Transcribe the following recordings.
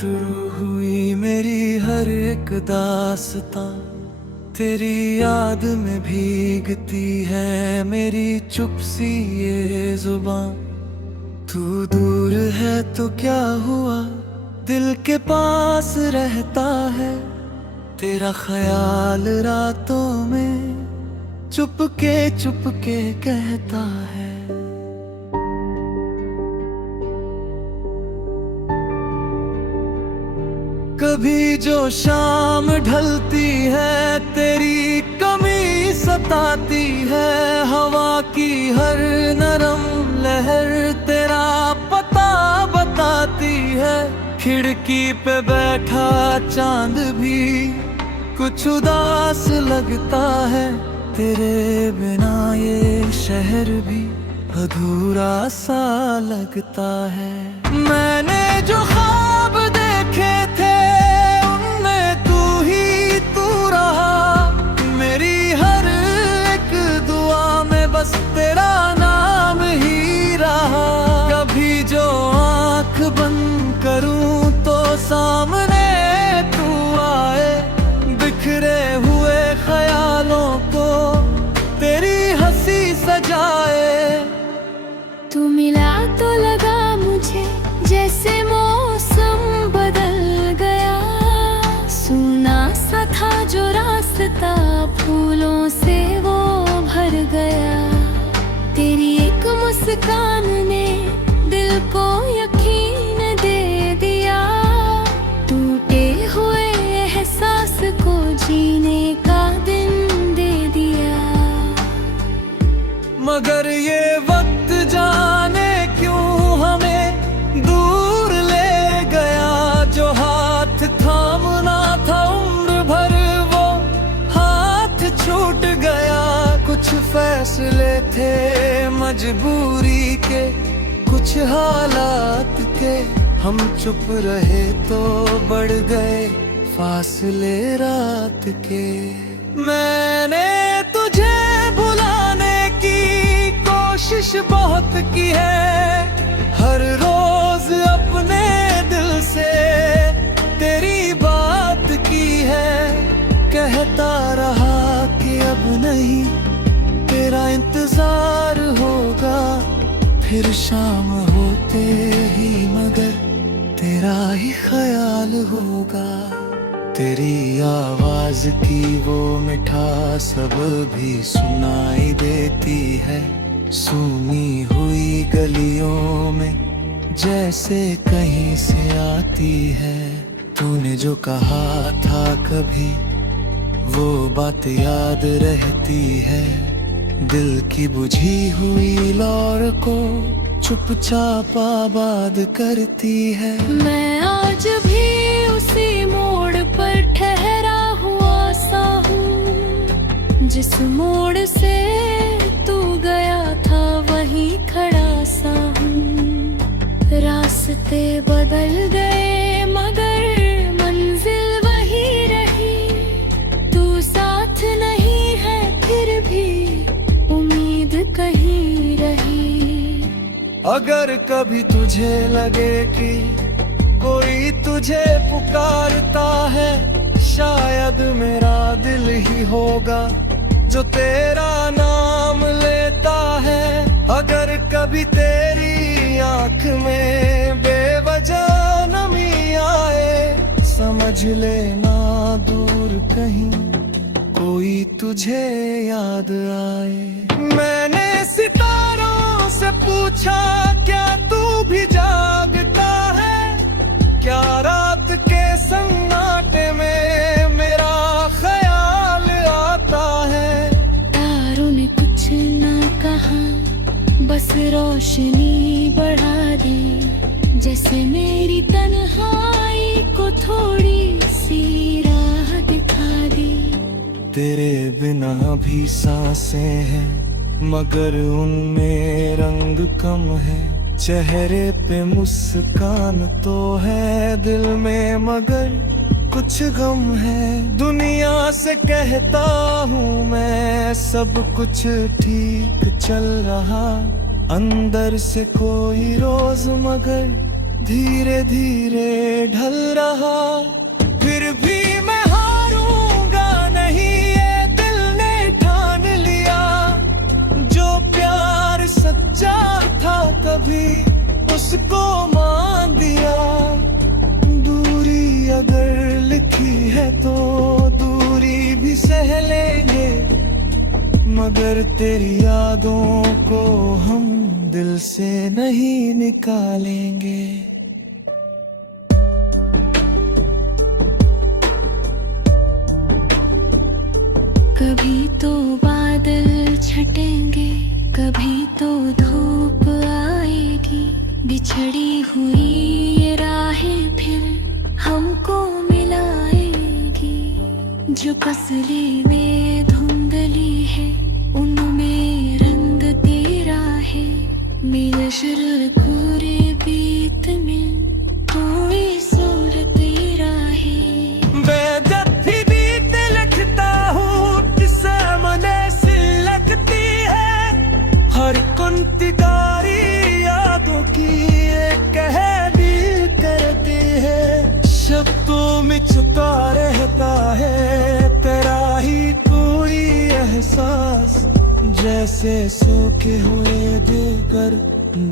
शुरू हुई मेरी हर एक दास्तां, तेरी याद में भीगती है मेरी चुप सी ये जुबां। तू दूर है तो क्या हुआ, दिल के पास रहता है, तेरा ख्याल रातों में चुपके कहता है। कभी जो शाम ढलती है तेरी कमी सताती है, हवा की हर नरम लहर तेरा पता बताती है। खिड़की पे बैठा चांद भी कुछ उदास लगता है, तेरे बिना ये शहर भी अधूरा सा लगता है। मैंने जो ख्वाब देखे थे उनमें तू रहा, मेरी हर एक दुआ में बस तेरा नाम ही रहा। कभी जो आँख बंद करूं तो सामने तू आए, बिखरे हुए ख्यालों को तेरी हंसी सजाए। तू मिला तो लगा मुझे जैसे मौसम बदल गया, सूना सा था जो रास्ता फूलों से वो भर गया। तेरी एक मुस्कान ने दिल को यकीन दे दिया, टूटे हुए एहसास को जीने का दिन दे दिया। मगर ये वक्त जाने क्यों हमें दूर ले गया, जो हाथ थामना था उम्र भर वो हाथ छूट गया। कुछ फैसले थे मजबूरी के, कुछ हालात के, हम चुप रहे तो बढ़ गए फासले रात के। मैंने तुझे भुलाने की कोशिश बहुत की है, हर रोज अपने दिल से तेरी बात की है। कहता रहा कि अब नहीं तेरा इंतजार होगा, फिर शाम होते ही मगर तेरा ही ख्याल होगा। तेरी आवाज की वो मिठास अब भी सुनाई देती है, सूनी हुई गलियों में जैसे कहीं से आती है। तूने जो कहा था कभी वो बात याद रहती है, दिल की बुझी हुई लौर को चुपचाप आबाद करती है। मैं आज भी उसी मोड़ पर ठहरा हुआ सा हूँ, जिस मोड़ से तू गया था वहीं खड़ा सा हूँ। रास्ते बदल गए मगर मंजिल वही रही, तू साथ नहीं है फिर भी उम्मीद कहीं रही। अगर कभी तुझे लगे कि कोई तुझे पुकारता है, शायद मेरा दिल ही होगा जो तेरा नाम लेता है। अगर कभी तेरी आंख में बेवजह नमी आए, समझ लेना दूर कहीं कोई तुझे याद आए। मैंने सितारों से पूछा क्या तू भी जागता है, क्या रात के सन्नाटे में मेरा ख्याल आता है। तारों ने कुछ ना कहा, बस रोशनी बढ़ा दी, जैसे मेरी तन्हाई को थोड़ी सी राह दिखा दी। तेरे बिना भी सांसें हैं मगर उनमें रंग कम है, चेहरे पे मुस्कान तो है दिल में मगर कुछ गम है। दुनिया से कहता हूँ मैं सब कुछ ठीक चल रहा, अंदर से कोई रोज मगर धीरे धीरे ढल रहा, फिर भी मैं हारूंगा नहीं, ये दिल ने ठान लिया। जो प्यार सच्चा था कभी उसको मान दिया। दूरी अगर लिखी है तो दूरी भी सह लेंगे, मगर तेरी यादों को हम दिल से नहीं निकालेंगे। कभी तो बादल छटेंगे, कभी तो धूप आएगी। बिछड़ी हुई ये राहें फिर हमको मिलाएगी। जो पसली में धुंधली है उनमें रंग तेरा है। मेरे शर पूरे बीत में कोई सूरत तेरा है। मैं जब भी बीत लिखता हूँ सामने से लगती है। हर कुंतिकारी यादों की एक कहानी करती है। शब्दों में छुपा रहता है तेरा ही कोई एहसास। जैसे सूखे हुए देकर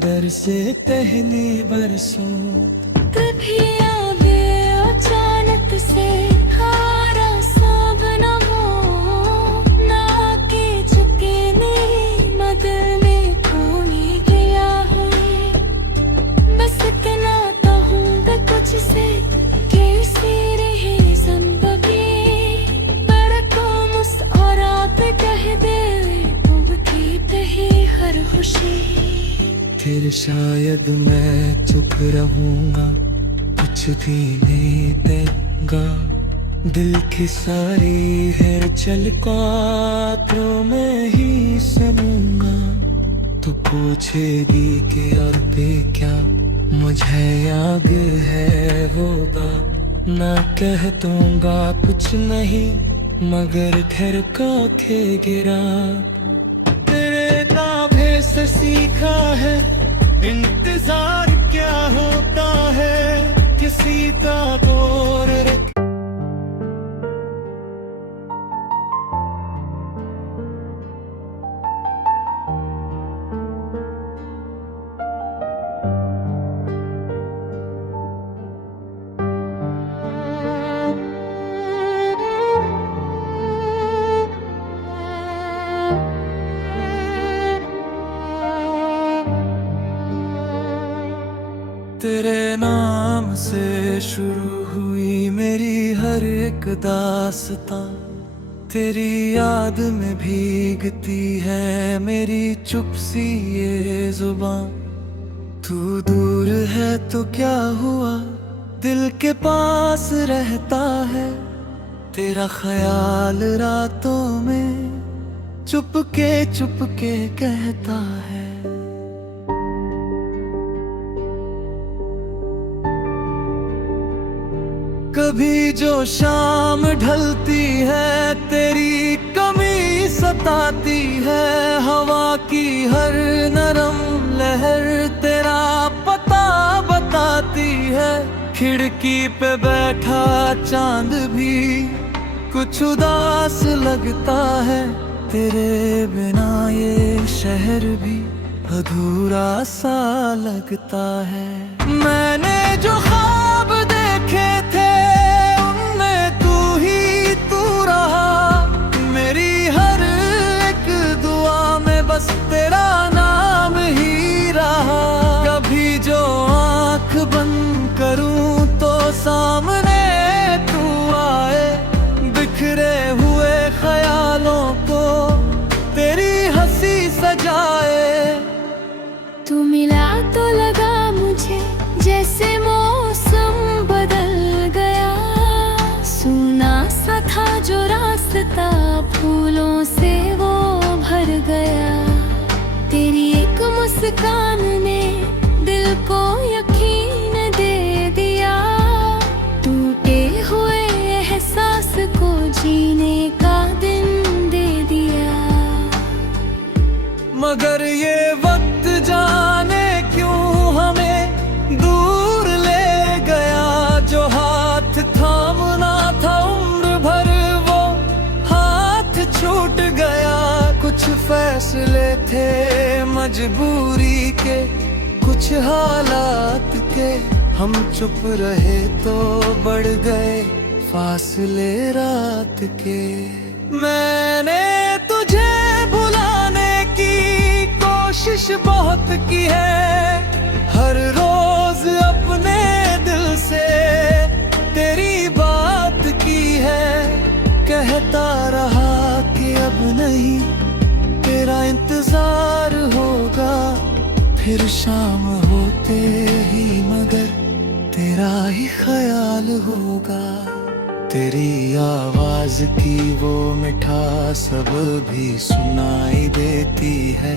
दर से पहली बरसों। कभी आवे अचानक से हारा सब न हो, ना के चुके नहीं मगर में कोई गया है। बस इतना कहूँगा कुछ से, कैसी रहे जिंदगी। पर को मुस्कुरात कह दे हर खुशी। फिर शायद मैं चुप रहूंगा, कुछ भी नहीं देगा। दिल की सारी है चल कातरों में ही सुनूंगा। तो पूछेगी कि और पे क्या मुझे याद है वो बात। ना कह दूंगा कुछ नहीं मगर घर का खे गिरा। से सीखा है इंतजार क्या होता है, किसी का बोर रख। तेरे नाम से शुरू हुई मेरी हर एक दास्तां। तेरी याद में भीगती है मेरी चुप सी ये जुबां। तू दूर है तो क्या हुआ, दिल के पास रहता है। तेरा ख्याल रातों में चुपके कहता है। कभी जो शाम ढलती है तेरी कमी सताती है। हवा की हर नरम लहर तेरा पता बताती है। खिड़की पे बैठा चांद भी कुछ उदास लगता है। तेरे बिना ये शहर भी अधूरा सा लगता है। मैंने जो ख्वाब देखे थे उनमें तू ही तू रहा। मेरी हर एक दुआ में बस तेरा नाम ही रहा। कभी जो आँख बंद करूं तो सामने तू आए। बिखरे हुए ख्यालों को तेरी हंसी सजाए। तू मिला तो लगा मुझे जैसे मौसम बदल गया। सुना सा था जो रास्ता फूलों से वो भर गया। तेरी एक मुस्कान ने दिल को यकीन दे दिया। टूटे हुए एहसास को जीने का दिन दे दिया। मगर ये वक्त जाने क्यों हमें दूर फैसले थे मजबूरी के, कुछ हालात के। हम चुप रहे तो बढ़ गए फासले रात के। मैंने तुझे भुलाने की कोशिश बहुत की है, हर रोज अपने दिल से तेरी बात की है। कहता रहा कि अब नहीं तेरा इंतजार होगा, फिर शाम होते ही मगर तेरा ही ख्याल होगा। तेरी आवाज की वो मिठास अब भी सुनाई देती है,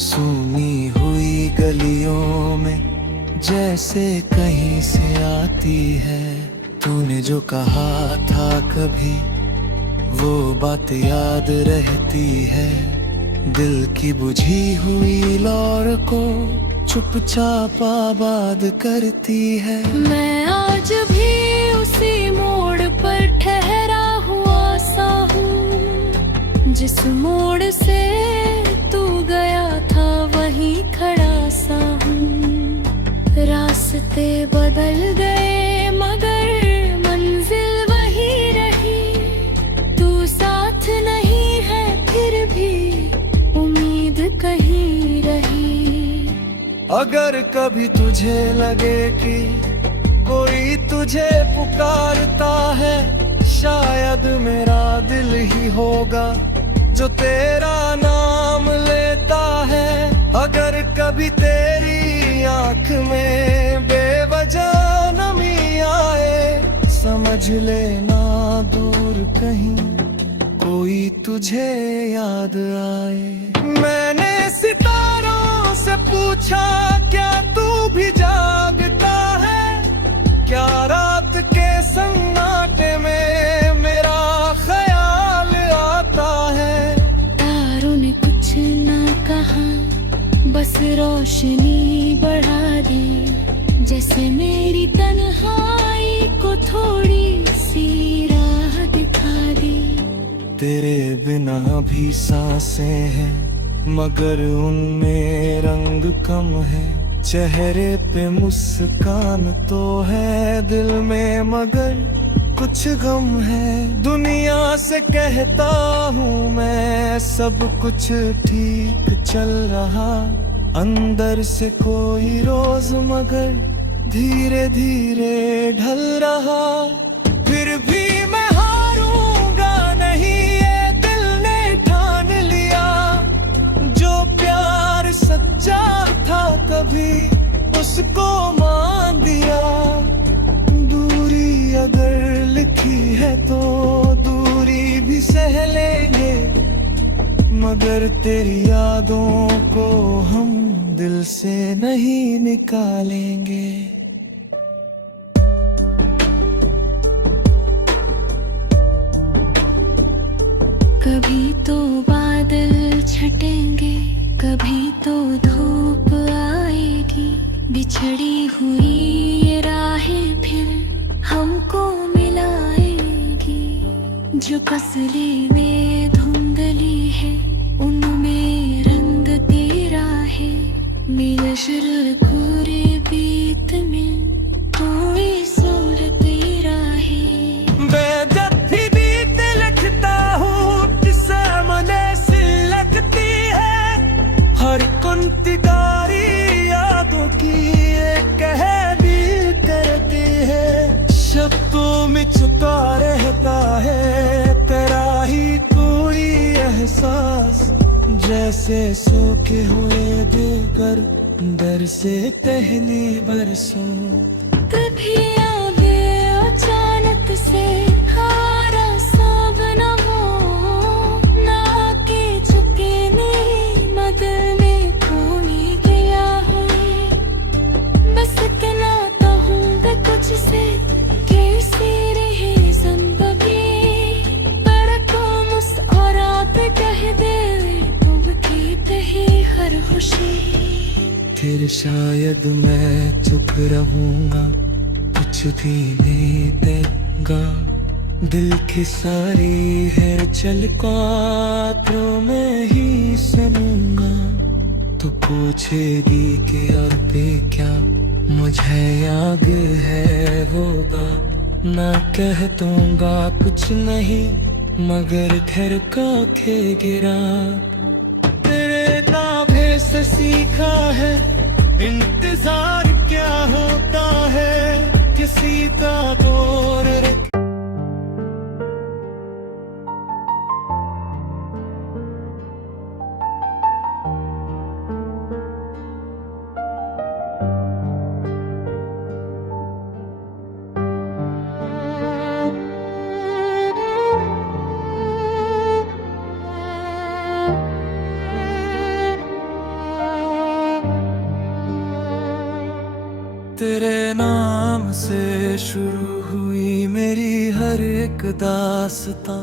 सुनी हुई गलियों में जैसे कहीं से आती है। तूने जो कहा था कभी वो बात याद रहती है, दिल की बुझी हुई लौर को चुपचाप आबाद करती है। मैं आज भी उसी मोड़ पर ठहरा हुआ सा हूँ, जिस मोड़ से तू गया था वहीं खड़ा सा हूँ। रास्ते बदल गए मगर मंजिल वही रही, तू साथ नहीं है फिर भी उम्मीद कहीं रही। अगर कभी तुझे लगे कि कोई तुझे पुकारता है, शायद मेरा दिल ही होगा जो तेरा नाम लेता है। अगर कभी तेरी आंख में बेवजह नमी आए, समझ लेना दूर कहीं कोई तुझे याद आए। मैंने सितारों से पूछा क्या तू भी जागता है, क्या रात के सन्नाटे में मेरा ख्याल आता है। तारों ने कुछ ना कहा, बस रोशनी बढ़ा दी, जैसे मेरी तन्हाई को थोड़ी सी राह दिखा दी। तेरे बिना भी सांसें हैं मगर उनमें रंग कम है, चेहरे पे मुस्कान तो है दिल में मगर कुछ गम है। दुनिया से कहता हूँ मैं सब कुछ ठीक चल रहा, अंदर से कोई रोज मगर धीरे धीरे ढल रहा। फिर भी मैं हारूंगा नहीं, ये दिल ने ठान लिया, जो प्यार सच्चा था कभी उसको मान दिया। दूरी अगर लिखी है तो दूरी भी सह लेंगे, मगर तेरी यादों को हम दिल से नहीं निकालेंगे। कभी तो बादल छटेंगे, कभी तो धूप आएगी, बिछड़ी हुई ये राहें फिर हमको मिलाएगी। जो फसलें में धुंधली है उनमें रंग तेरा है, मेरे शिल पूरे बीत में कोई सूरत तेरा है। मैं जब भी बीत लिखता हूँ सामने से लगती है, हर कुंतिकारी यादों की एक कहानी करती है। शब्दों में छुपा रहता है तेरा ही कोई एहसास, जैसे सूखे हुए दिल पर डर से पहली बरसों। कभी आगे अचानक से हारा सब न हो, ना के चुके नहीं मगर में कोई गया हो। बस कहना हूँ कुछ से कैसे रहे जिंदगी, पर को मुस्कुरात कह दे तुम कहते ही हर खुशी। फिर शायद मैं चुप रहूंगा, कुछ भी नहीं देगा, दिल की सारी है चल कातरों में ही सुनूंगा। तो पूछेगी कि और पे क्या मुझे याद है वो बात। ना कह दूंगा कुछ नहीं मगर घर का खे गिरा। तेरे ताबे से सीखा है इंतजार क्या होता है, किसी का दौर तेरे नाम से शुरू हुई मेरी हर एक दास्तां।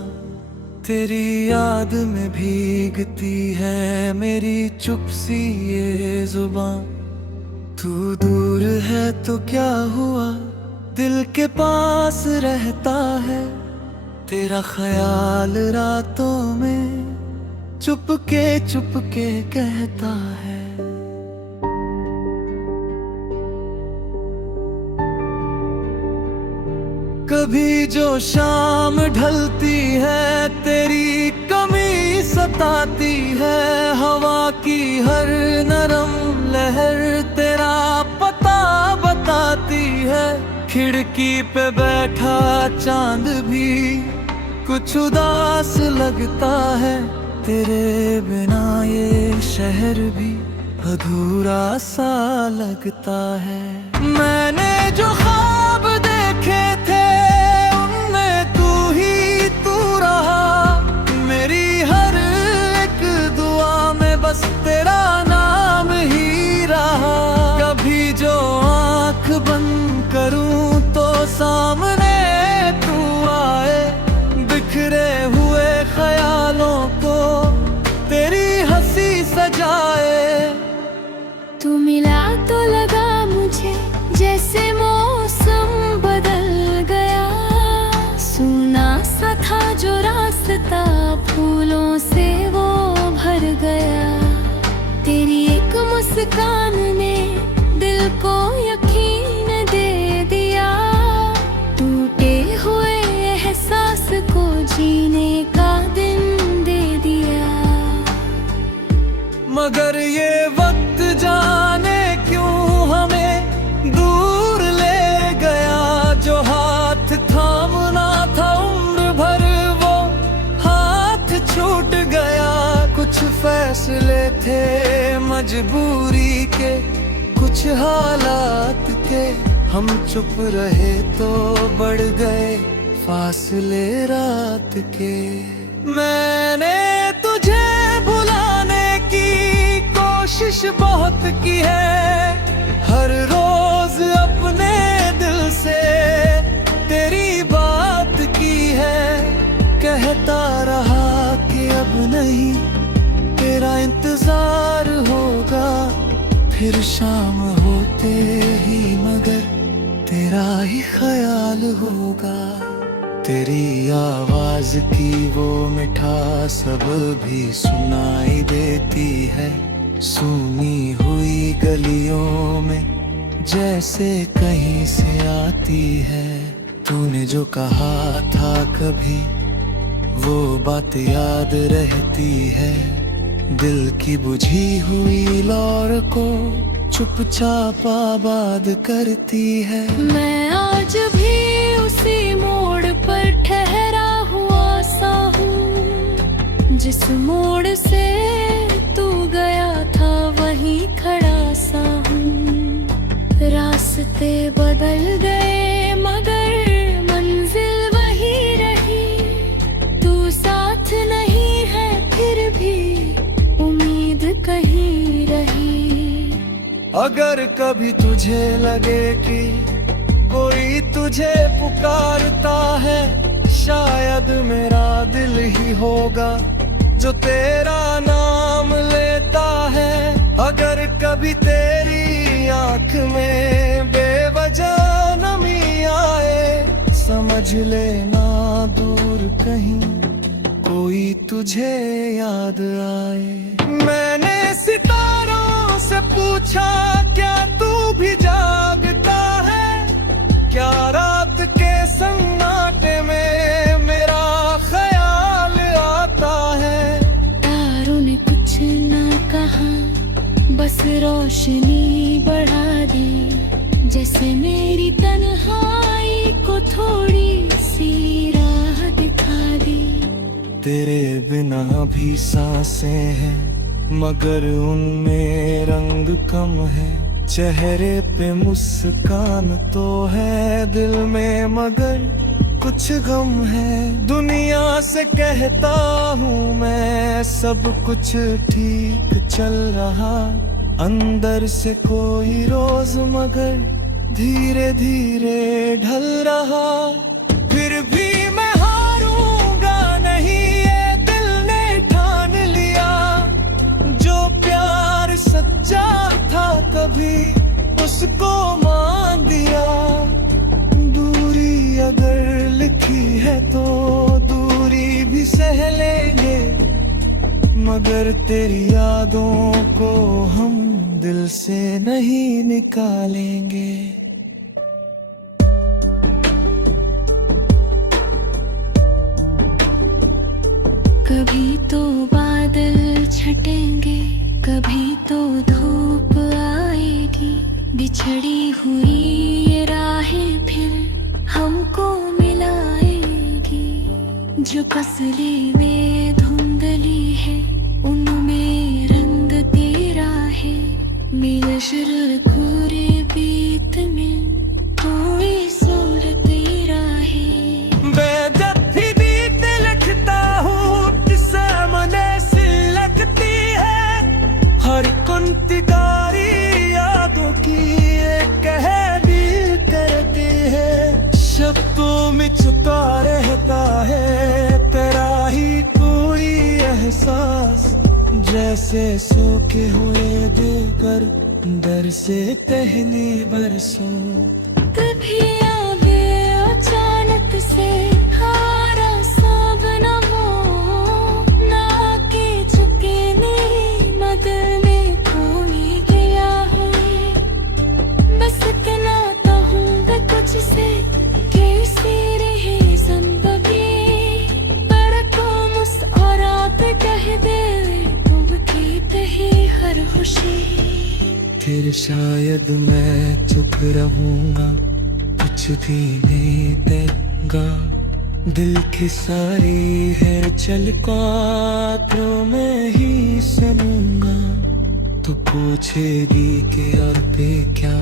तेरी याद में भीगती है मेरी चुप सी ये जुबान। तू दूर है तो क्या हुआ दिल के पास रहता है। तेरा ख्याल रातों में चुप के कहता है। कभी जो शाम ढलती है तेरी कमी सताती है। हवा की हर नरम लहर तेरा पता बताती है। खिड़की पे बैठा चांद भी कुछ उदास लगता है। तेरे बिना ये शहर भी अधूरा सा लगता है। मैंने जो ख्वाब देखे थे उनमें तू ही तू रहा। मेरी हर एक दुआ में बस तेरा नाम ही रहा। कभी जो आँख बंद करूं तो सामने तू आए। बिखरे हुए ख्यालों को तेरी हंसी सजाए। तू मिला तो लगा मुझे जैसे मौसम बदल गया। सुना सा था जो रास्ता फूलों से वो भर गया। तेरी एक मुस्कान ने दिल को यकीन दे दिया। टूटे हुए एहसास को जीने का दिन दे दिया। मगर ये वक्त जाने क्यों हमें दूर ले गया। जो हाथ थामना था उम्र भर वो हाथ छूट गया। कुछ फैसले थे मजबूरी के कुछ हालात के। हम चुप रहे तो बढ़ गए फासले रात के। मैंने तुझे भुलाने की कोशिश बहुत की है। हर रोज अपने दिल से तेरी बात की है। कहता रहा कि अब नहीं तेरा इंतजार होगा। फिर शाम होते ही मगर तेरा ही ख्याल होगा। तेरी आवाज की वो मिठास अब भी सुनाई देती है। सुनी हुई गलियों में जैसे कहीं से आती है। तूने जो कहा था कभी वो बात याद रहती है। दिल की बुझी हुई लौर को चुपचाप आबाद करती है। मैं आज भी उसी मोड़ पर ठहरा हुआ सा हूँ। जिस मोड़ से तू गया था वहीं खड़ा सा हूँ। रास्ते बदल गए मगर मंजिल वही रही। तू साथ नहीं है फिर भी उम्मीद कहीं रही। अगर कभी तुझे लगे कि कोई तुझे पुकारता है, शायद मेरा दिल ही होगा जो तेरा नाम लेता है। अगर कभी तेरी आंख में बेवजह नमी आए, समझ लेना कहीं कोई तुझे याद आए। मैंने सितारों से पूछा क्या तू भी जागता है, क्या रात के सन्नाटे में मेरा ख्याल आता है। तारों ने कुछ ना कहा, बस रोशनी बढ़ा दी, जैसे मेरी तन्हाई को थोड़ी सी राह दिखा दी। तेरे बिना भी सांसें हैं मगर उनमें रंग कम है। चेहरे पे मुस्कान तो है, दिल में मगर कुछ गम है। दुनिया से कहता हूँ मैं सब कुछ ठीक चल रहा, अंदर से कोई रोज मगर धीरे धीरे ढल रहा। फिर भी मैं हारूंगा नहीं, ये दिल ने ठान लिया। जो प्यार सच्चा था कभी उसको मान दिया। दूरी अगर लिखी है तो दूरी भी सह लेंगे, मगर तेरी यादों को हम दिल से नहीं निकालेंगे। कभी तो बादल छटेंगे, कभी तो धूप आएगी। बिछड़ी हुई ये राहें फिर हमको मिलाएगी। जो फसलें में धुंधली है उनमें रंग तेरा है। मेरे शरीर पूरे बीत में कोई सूर तेरा है। मैं जब भी बीत लिखता हूँ सामने से लगती है। हर कुंतिकारी यादों की एक कहानी करती है। शब्दों में छुपा रहता है तेरा ही कोई एहसास, जैसे सूखे हुए दिलबर दर से पहली बरसों। कभी आवे अचानक से हारा सब न हो, ना के चुके नहीं मगर में कोई गया हो। बस कहना चाहूँगा कुछ से कैसी रही जिंदगी, पर को मुस्कुरात कह दे डूबती ही हर खुशी। फिर शायद मैं चुप रहूंगा, कुछ भी नहीं देगा। दिल की सारी है चल पात्रों में ही सुनूंगा। तो पूछेगी कि अब भी क्या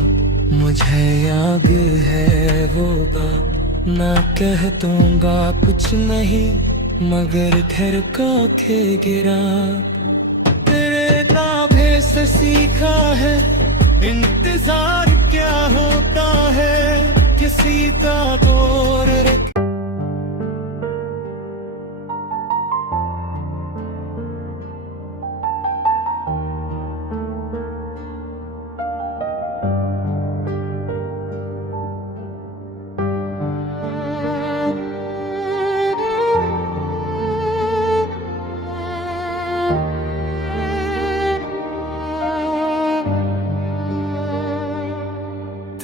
मुझे याद है वो बात। मैं कह दूंगा कुछ नहीं मगर घर का खे गिरा। तेरे नाभे से सीखा है इंतजार क्या होता है, किसी का दौर रख।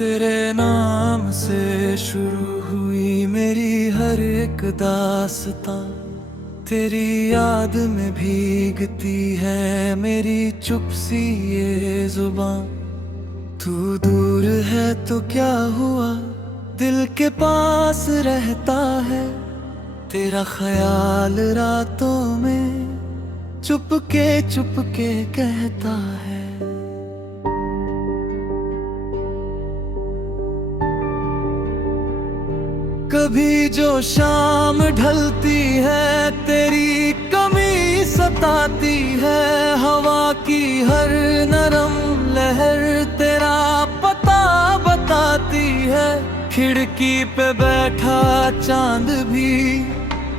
तेरे नाम से शुरू हुई मेरी हर एक दास्तां। तेरी याद में भीगती है मेरी चुप सी ये जुबां। तू दूर है तो क्या हुआ, दिल के पास रहता है। तेरा ख्याल रातों में चुपके कहता है। कभी जो शाम ढलती है तेरी कमी सताती है। हवा की हर नरम लहर तेरा पता बताती है। खिड़की पे बैठा चांद भी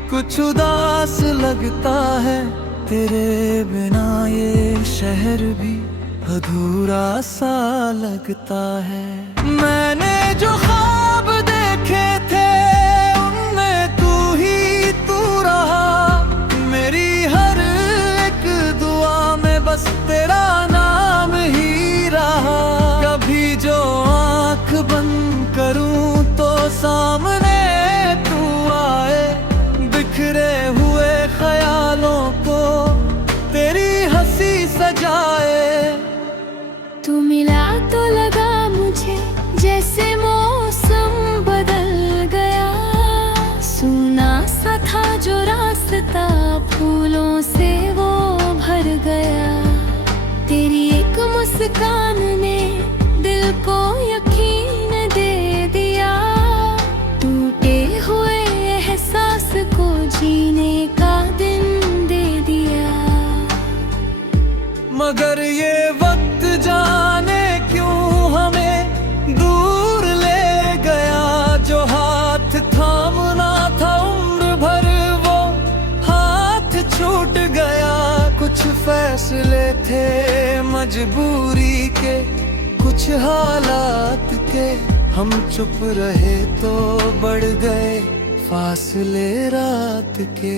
कुछ उदास लगता है। तेरे बिना ये शहर भी अधूरा सा लगता है। मैंने जो ख्वाब देखे थे उनमें तू रास्ता फूलों से वो भर गया। तेरी एक मुस्कान ने दिल को यकीन दे दिया। टूटे हुए एहसास को जीने का दिन दे दिया। मगर ये वक्त जाने क्यों हमें दूर ले गया। जो हाथ थामना था उम्र भर वो हाथ छूट गया। कुछ फैसले थे मजबूरी के, कुछ हालात के। हम चुप रहे तो बढ़ गए फासले रात के।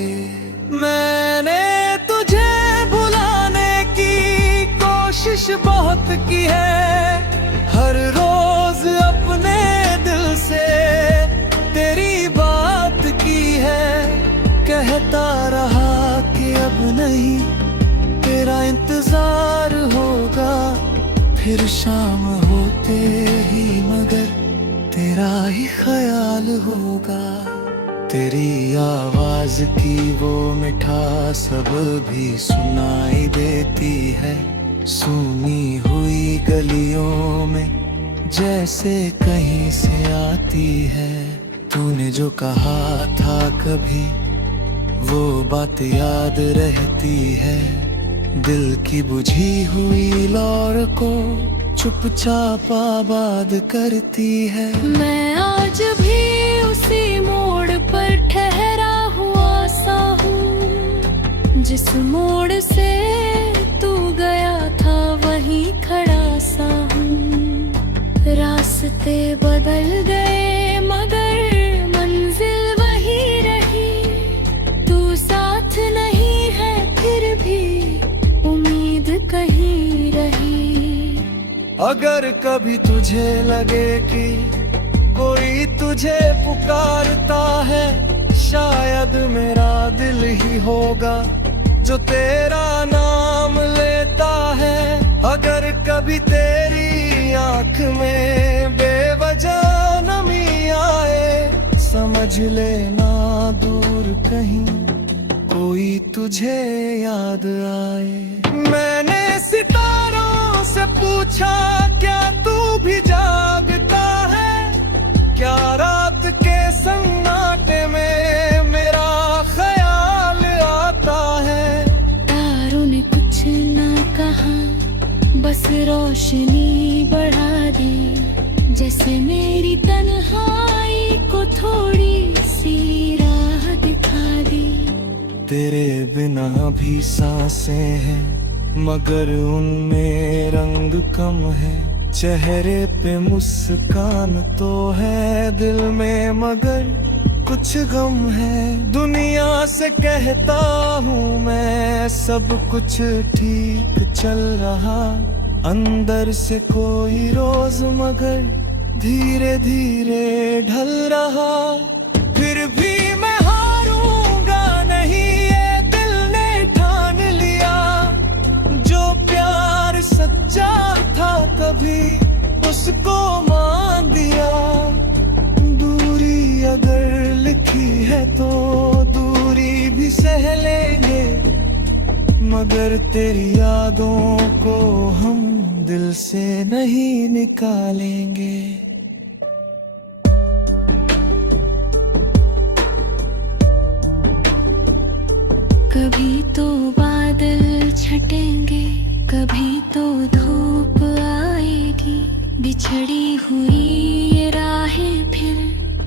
मैंने तुझे भुलाने की कोशिश बहुत की है। हर रोज अपने दिल से तेरी बात की है। कहता रहा कि अब नहीं तेरा इंतजार होगा। फिर शाम होते ही मगर तेरा ही ख्याल होगा। तेरी आवाज की वो मिठास अब भी सुनाई देती है। सुनी हुई गलियों में जैसे कहीं से आती है। तूने जो कहा था कभी वो बात याद रहती है। दिल की बुझी हुई लौर को चुपचाप आबाद करती है। मैं आज भी उसी मोड़ पर ठहरा हुआ सा हूँ। जिस मोड़ से तू गया था वहीं खड़ा सा हूँ। रास्ते बदल गए मगर मंजिल वही रही। तू साथ नहीं है फिर भी उम्मीद कहीं रही। अगर कभी तुझे लगे कि कोई तुझे पुकारता है, शायद मेरा दिल ही होगा जो तेरा नाम लेता है। अगर कभी तेरी आंख में बेवजह नमी आए, समझ लेना दूर कहीं कोई तुझे याद आए। मैंने सितारों से पूछा क्या तू भी जागता है। क्या रात के सन्नाटे में मेरा ख्याल आता है। तारों ने कुछ ना कहा बस रोशनी बढ़ा दी। जैसे मेरी तन्हाई को थोड़ी सी राह दिखा दी। तेरे बिना भी सांसें हैं मगर उनमें रंग कम है। चेहरे पे मुस्कान तो है, दिल में मगर कुछ गम है। दुनिया से कहता हूँ मैं सब कुछ ठीक चल रहा। अंदर से कोई रोज मगर धीरे धीरे ढल रहा। फिर भी मैं हारूंगा नहीं, ये दिल ने ठान लिया। जो प्यार सच्चा था कभी उसको मान दिया। दूरी अगर लिखी है तो दूरी भी सह लेंगे, मगर तेरी यादों को हम दिल से नहीं निकालेंगे। कभी तो बादल छटेंगे, कभी तो धूप आएगी। बिछड़ी हुई ये राहें फिर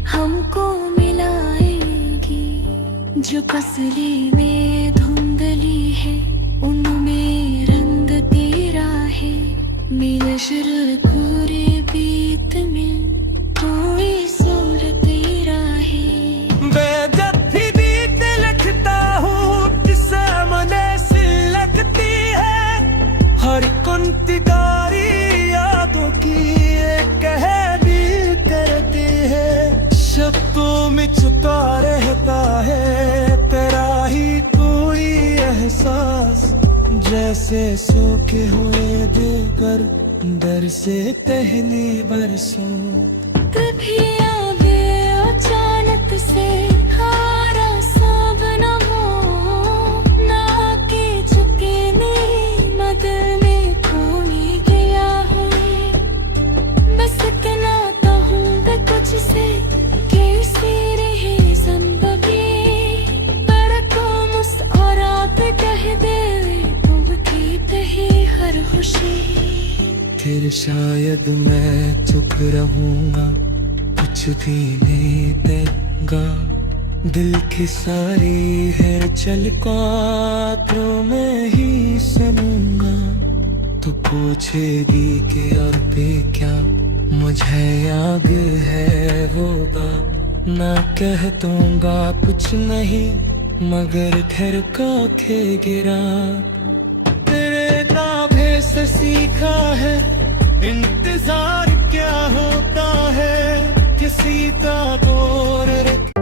हमको मिलाएगी। जो फसली में धुंधली है उनमें रंग तेरा है। मेरे शर पूरे बीत में कोई सूरत तेरा है। मैं जब भी बीत लिखता हूँ किस्सा मने से लगती है। हर कुंतिकारी यादों की एक कहानी करती है। शब्दों में छुपा रहता है तेरा ही कोई एहसास। जैसे सूखे हुए दिल दर से पहली बरसों। तभी आगे अचानक से हारा सा बना हो। फिर शायद मैं चुप रहूंगा, कुछ भी नहीं देगा। दिल की सारी है चल कातरों में ही सुनूंगा। तो पूछेगी कि और भी क्या मुझे याद है वो बात, ना कह दूंगा कुछ नहीं मगर घर का खे गिरा। तेरे नाभे से सीखा है इंतजार क्या होता है, किसी का दौर रख।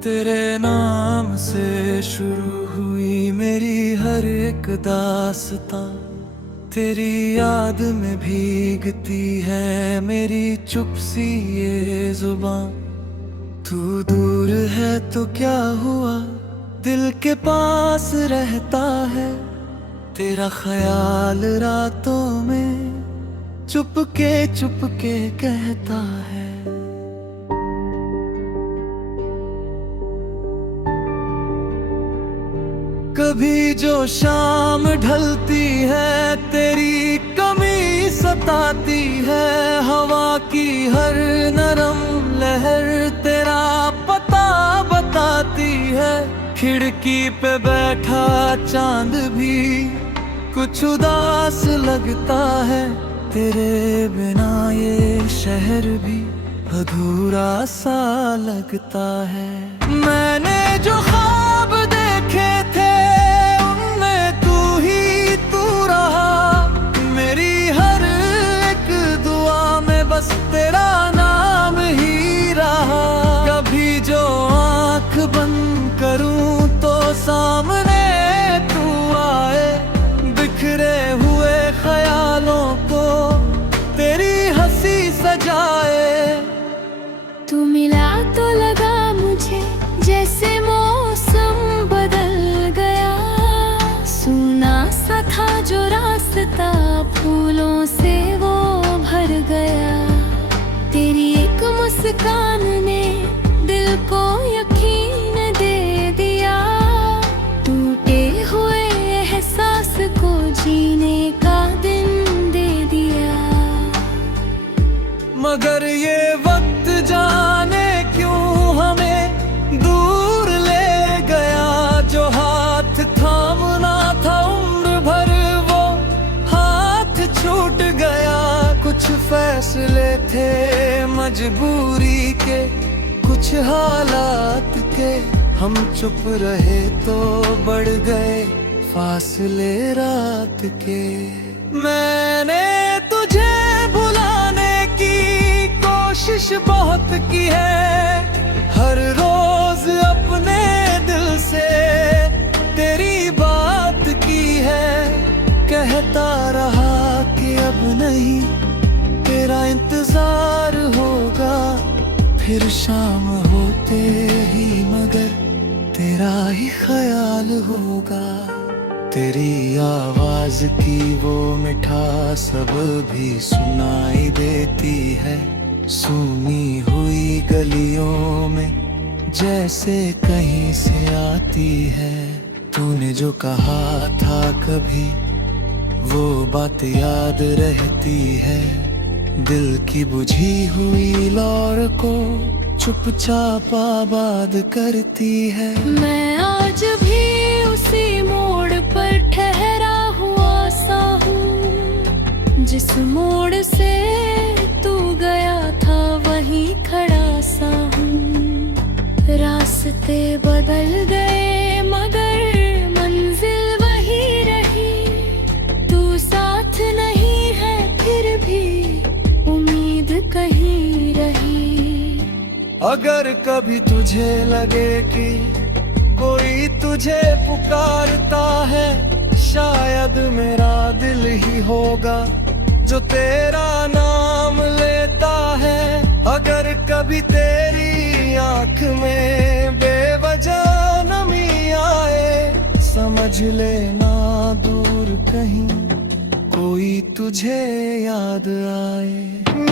तेरे नाम से शुरू हुई मेरी हर एक दास्तां, तेरी याद में भीगती है मेरी चुप सी ये जुबां। तू दूर है तो क्या हुआ, दिल के पास रहता है। तेरा ख्याल रातों में चुपके कहता है। कभी जो शाम ढलती है तेरी कमी सताती है। हवा की हर नरम लहर तेरा पता बताती है। खिड़की पे बैठा चांद भी कुछ उदास लगता है। तेरे बिना ये शहर भी अधूरा सा लगता है। मैंने जो ख्वाब देखे थे उनमें तू रहा। मेरी हर एक दुआ में बस तेरा नाम ही रहा। कभी जो आँख बंद करूं तो सामने तू आए। बिखरे हुए ख्यालों को तेरी हंसी सजाए। तू मिला तो लगा मुझे जैसे मौसम बदल गया। सूना सा था जो रास्ता फूलों से वो भर गया। तेरी एक मुस्कान ने दिल को यकीन दे दिया। टूटे हुए एहसास को जीने का दिन दे दिया। मगर ये वक्त जाने क्यों हमें दूर ले गया। जो हाथ थामना था उम्र भर वो हाथ छूट गया। कुछ फैसले थे मजबूरी के, कुछ हालात के। हम चुप रहे तो बढ़ गए फासले रात के। मैंने तुझे भुलाने की कोशिश बहुत की है। हर रोज अपने दिल से तेरी बात की है। कहता रहा कि अब नहीं तेरा इंतजार होगा। फिर शाम होते ही मगर तेरा ही ख्याल होगा। तेरी आवाज की वो मिठास अब भी सुनाई देती है। सूनी हुई गलियों में जैसे कहीं से आती है। तूने जो कहा था कभी वो बात याद रहती है। दिल की बुझी हुई लौर को चुपचाप आबाद करती है। मैं आज भी उसी मोड़ पर ठहरा हुआ सा हूँ। जिस मोड़ से तू गया था वहीं खड़ा सा हूँ। रास्ते बदल गए मगर मंजिल वही रही। तू साथ नहीं है फिर भी उम्मीद कहीं रही। अगर कभी तुझे लगे कि कोई तुझे पुकारता है, शायद मेरा दिल ही होगा जो तेरा नाम लेता है। अगर कभी तेरी आंख में बेवजह नमी आए, समझ लेना दूर कहीं कोई तुझे याद आए।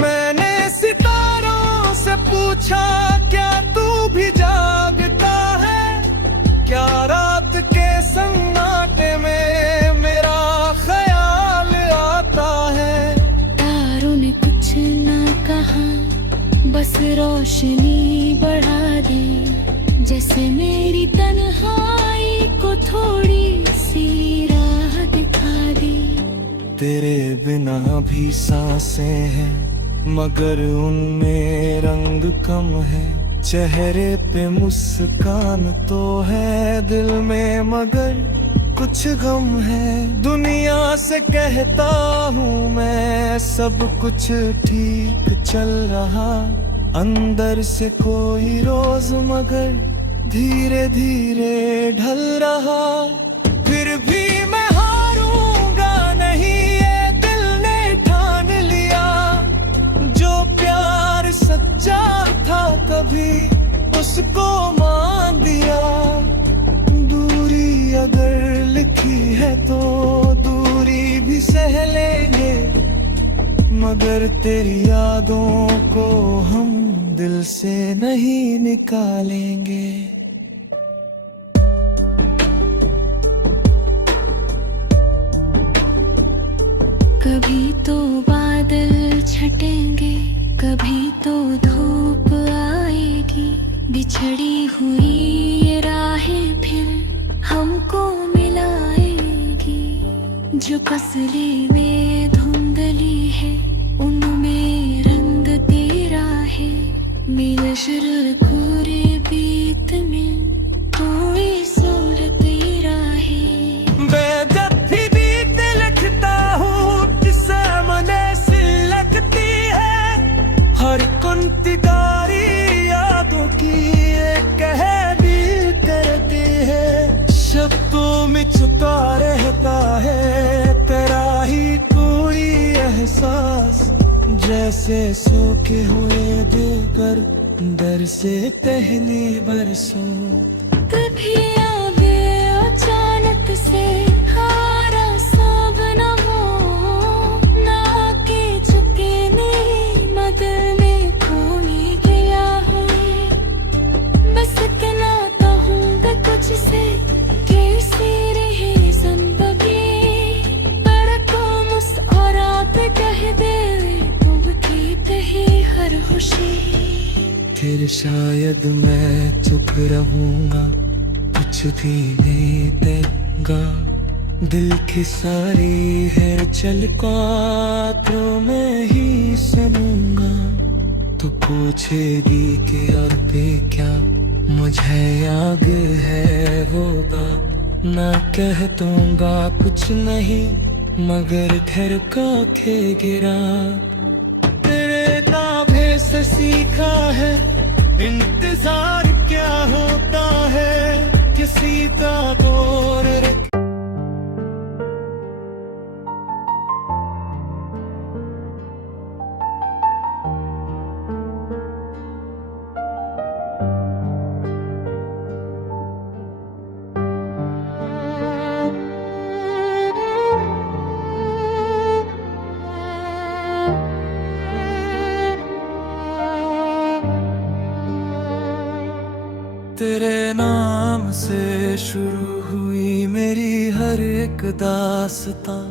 मैंने सितारों से पूछा, क्या तू भी जागता है? क्या रात के सन्नाटे में मेरा ख्याल आता है? तारों ने कुछ ना कहा, बस रोशनी बढ़ा दी, जैसे मेरी तन्हाई को थोड़ी सी राह दिखा दी। तेरे बिना भी सांसें हैं, मगर उनमें रंग कम है। चेहरे पे मुस्कान तो है, दिल में मगर कुछ गम है। दुनिया से कहता हूँ मैं, सब कुछ ठीक चल रहा, अंदर से कोई रोज मगर धीरे धीरे ढल रहा। फिर भी मैं हारूंगा नहीं, ये दिल ने ठान लिया। जो प्यार सच्चा था कभी, उसको मान दिया। दूरी अगर लिखी है तो दूरी भी सह लेंगे, मगर तेरी यादों को हम दिल से नहीं निकालेंगे। कभी तो बादल छटेंगे, कभी तो धूप आएगी, बिछड़ी हुई ये राहें फिर हमको मिलाएगी। जो फसले में धुंधली है, उनमें रंग तेरा है। मेरे शर पूरे बीत में कोई सूरत तेरा है। जब भी बीत लिखता हूँ, सामने से लगती है। हर कुंतिकारी यादों की एक कहानी करती है। शब्दों में छुपा रहता है तेरा ही कोई एहसास, जैसे सोखे हुए देकर दर से पहली बरसों। कभी आवे अचानक से हारा सब न हो, ना के चुके नहीं मदद में कोई गया हो। बस कहना हूँगा कुछ से, कैसे रहे जिंदगी, पर को मुस्कुरात कह दे ही हर खुशी। फिर शायद मैं चुप रहूंगा, कुछ भी नहीं देगा। दिल की सारी है चल कातरों में ही सुनूंगा। तो पूछेगी कि अब पे क्या मुझे याद है होगा। ना कह दूंगा कुछ नहीं, मगर ठहरका के गिरा। से सीखा है इंतजार क्या होता है, किसी का दौर तेरे नाम से शुरू हुई मेरी हर एक दास्तां।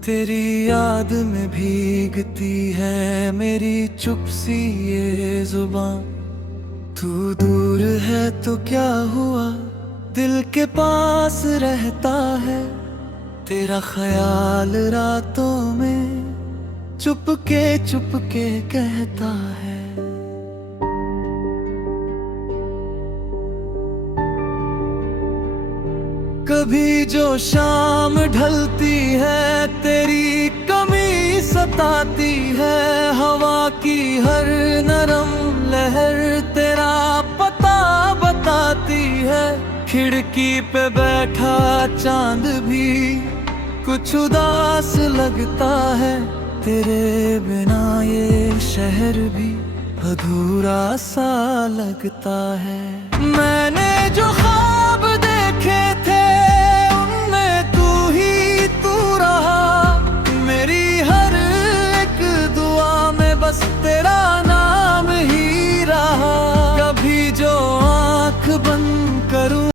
तेरी याद में भीगती है मेरी चुप सी ये जुबां। तू दूर है तो क्या हुआ, दिल के पास रहता है। तेरा ख्याल रातों में चुपके कहता है। कभी जो शाम ढलती है, तेरी कमी सताती है। हवा की हर नरम लहर तेरा पता बताती है। खिड़की पे बैठा चांद भी कुछ उदास लगता है। तेरे बिना ये शहर भी अधूरा सा लगता है। मैंने जो ख्वाब देखे थे